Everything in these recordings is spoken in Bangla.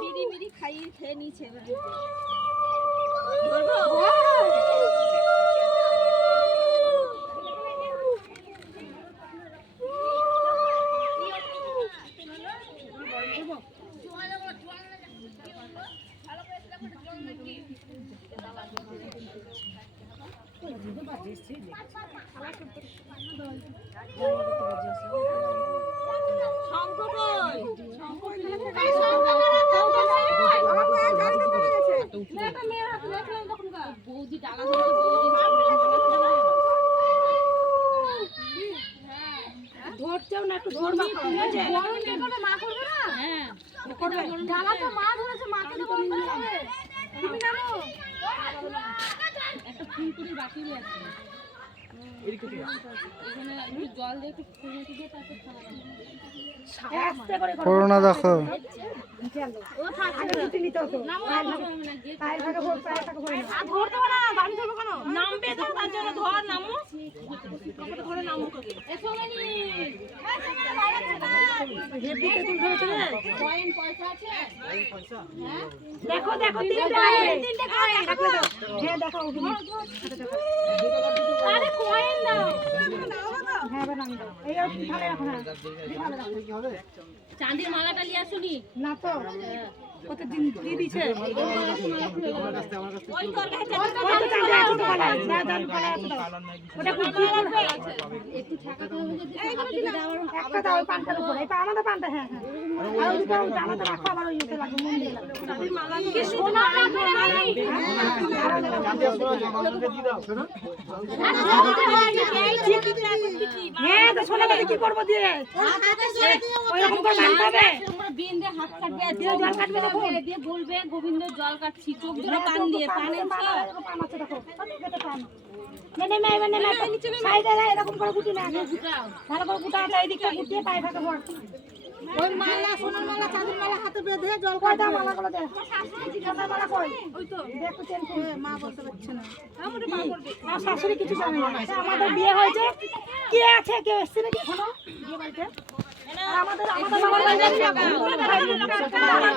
বিড়ি মিড়ি খাইয়ে খেয়ে নিচ্ছে বৌদি ডালা ধরতেও না একটু ধরবা মা করবে না হ্যাঁ ডালা তো মা ধরেছে মাকে তো বলতে হবে তুমি নামো একটা ফুল করে বাকি আছে এখানে জল দিয়ে একটু ফুল দিয়ে তারপর করোনা দেখো ও থাক আগে ছুটি নিতে হতো পায়ের ভাগে ভোর পায়ের ভাগে ভোর না ধরতে না বাড়ি যাবো কেন নামবে তো তার জন্য ধর নামো কতটা ধরে নামো তোকে এসো মানি হেডিতে তুল ধরেছে রে কয়েন পয়সা আছে এই পয়সা হ্যাঁ দেখো দেখো তিনটে কয়েন থাকলে দাও হ্যাঁ দেখো আরে কয়েন দাও হ্যাঁ বানান দাও এই ভালো রাখো না ভালো রাখো কি হবে চাঁদের মালাটা নিয়ে আসুনি না তো কত দিন দিয়ে দিয়েছে ওই তোর কাছে কত চাঁদে আছে তো মালা না দান মালা আছে ওটা খুব দিয়ে লাগবে একটু ঠাকাতে হবে যদি হাতে দাও একটা দাও পানটার উপরে এটা আমাদের পানটা হ্যাঁ হ্যাঁ আর ওই দাও আমাদের রাখো আবার ওই ইতে লাগবে মন দিয়ে লাগবে চাঁদের মালা কি সোনা লাগবে নাই দিয়ে দাও শোনো হ্যাঁ তো সোনাটা কি করব দিয়ে ওই রকম করে মান পাবে বিন্দে হাত কাটবে আর জল কাটবে তো ফেলে দিয়ে বলবে গোবিন্দ জল কাটছি চোখ ধরে পান দিয়ে পানের পান আছে দেখো কত পান মানে সাইডে এরকম করে গুটি না গুটাও ভালো করে গুটা আছে এইদিকে গুটিয়ে পায়ে থাকে ভর ওই মালা সোনার মালা চাঁদের মালা হাতে বেঁধে জল কই দাও মালাগুলো দে সোনার মালা কই ওই তো দেখো চেন মা বলতে পারছে না আমাদের মা করবে আর শাশুড়ি কিছু জানে না আমাদের বিয়ে হয়েছে কে আছে কে এসেছে নাকি এখনো বিয়ে বাড়িতে আমাদের বাবার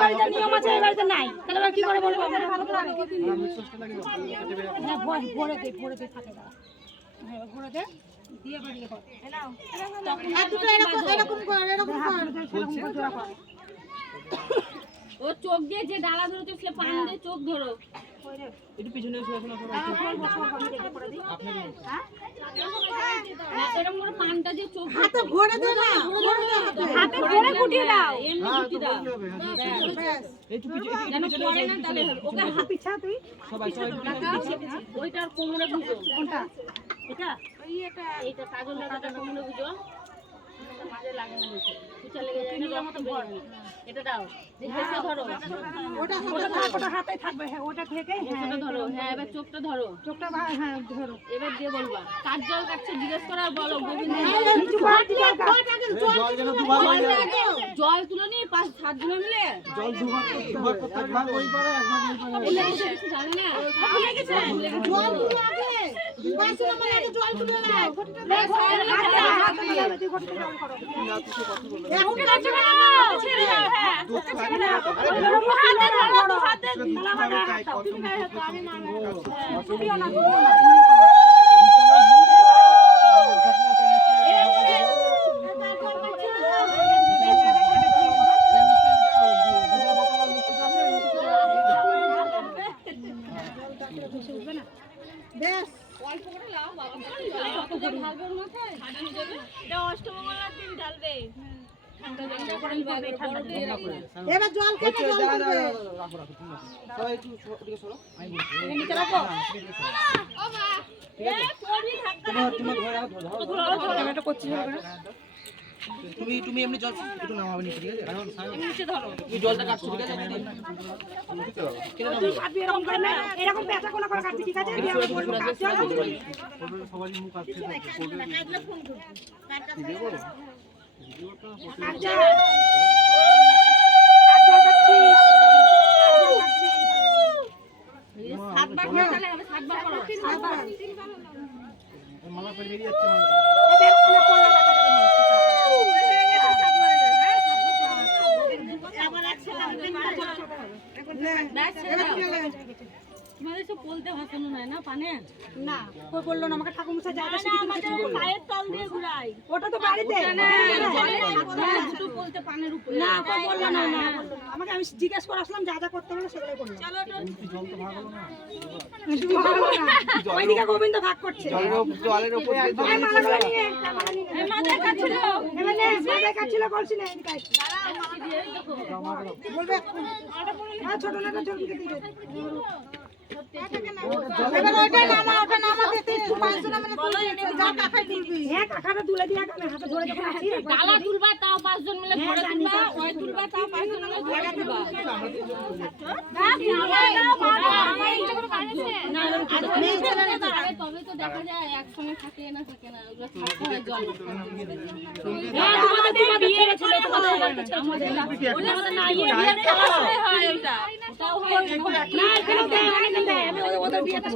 বাড়িতে নিয়ম আছে এই বাড়িতে নাই তাহলে কি করে বলবো না ভরে দে থাকে দাও হ্যাঁ ভরে দে দিয়ে বাড়িয়ে কর নাও আর দুটো এরকম কর ও চোখ দিয়ে যে ডালা ধরতে ছিল পান দিয়ে চোখ ধরো একটু পিছনে এসে শোনা আপনি হ্যাঁ এরকম করে পানটা দিয়ে চোখ হাতে ভরে দাও না হাতে ভরে কুটিয়ে দাও এমনি কুটি দাও একটু পিছনে যেন পড়ে না তাহলে ওকে হাত পিছা তুই সবাই ওইটার কোমরে বুঝো কোনটা এটা এটা কাজল লাগাটা কোমরে বুঝো মাঝে লাগে না বেশি পিছা লেগে যায় না মত বড় এটা দাও দেখতে ধরো ওটা হাতে থাকবে হ্যাঁ ওটা থেকে হ্যাঁ ধরো হ্যাঁ এবার চোখটা ধরো চোখটা হ্যাঁ ধরো এবার দিয়ে বলবা কার জল কাটছে জিজ্ঞেস করা বলো গোবিন্দ জল তুলে নি 5-7 জন মিলে জল দুবার একবার ওই পারে একবার এই পারে কিছু জানে না ভুলে গেছে জল তুলে আগে বাসে আমার আগে জল তুলে নাও হাত দিয়ে করতে জল করো এখন কাছে না ছেড়ে দাও হ্যাঁ ছেড়ে দাও হাতে ধরো হাতে তুমি গায়ে হাত আমি না তুমিও না বেশ অল্প করে লাও বাবা ঢালবে ওর মাথায় ঢালানো যাবে এটা অষ্টমঙ্গলার দিন ঢালবে এবার জল কেটে জল করবে রাখো রাখো তুমি সবাই একটু ওদিকে সরো আমি বলছি নিচে রাখো ও মা এ পড়বি ধাক্কা তুমি ধরে রাখো ধরো এটা করছি তুমি এমনি জল একটু নামাবে নিচে ঠিক আছে নিচে ধরো তুমি জলটা কাটছো ঠিক আছে তুই কাটবি এরকম করে না এরকম পেঁচা কোনা করে কাটবি ঠিক আছে সবারই মুখ আছে কাটলে ফোন করব কাটটা দেবো আচ্ছা সাতবার চলে হবে সাতবার করো সাতবার মালা পরে বেরিয়ে যাচ্ছে মালা আবার আছে তোমাদের সব বলতে ভাসানো নাই না পানে না কই বললো না আমাকে ঠাকুর মশাই যা যা আমাদের পায়ের তল দিয়ে ঘুরাই ওটা তো বাড়িতে দুটো বলতে পানের উপরে না কই বললো না না বললো না। আমাকে আমি জিজ্ঞেস করে আসলাম যা যা করতে হবে সেগুলোই করলাম চলো ওইদিকে গোবিন্দ ভাগ করছে জলের উপর দিয়ে এই মালা নিয়ে এই মাথায় কাছিল এবারে মাথায় কাটছিল বলছি না এদিকে আয়। বলবে ছোট নাটা ঝলকে দিবে এবার ওটা নামা দিতে 500 নামা যা কাকা তুলবি হ্যাঁ কাকাটা তুলে দিয়া আমি হাতে ধরে যখন আসি ডালা তুলবা তাও 5 জন মিলে ধরে তুলবা ওই তুলবা তাও 5 জন মিলে ধরে তুলবা তবে তো দেখা যায় একসঙ্গে থাকে না ওগুলো থাকতে হয় জল ওটাও হয় না এখানে দেয় অনেক দেয় আমি ওদের বিয়েতে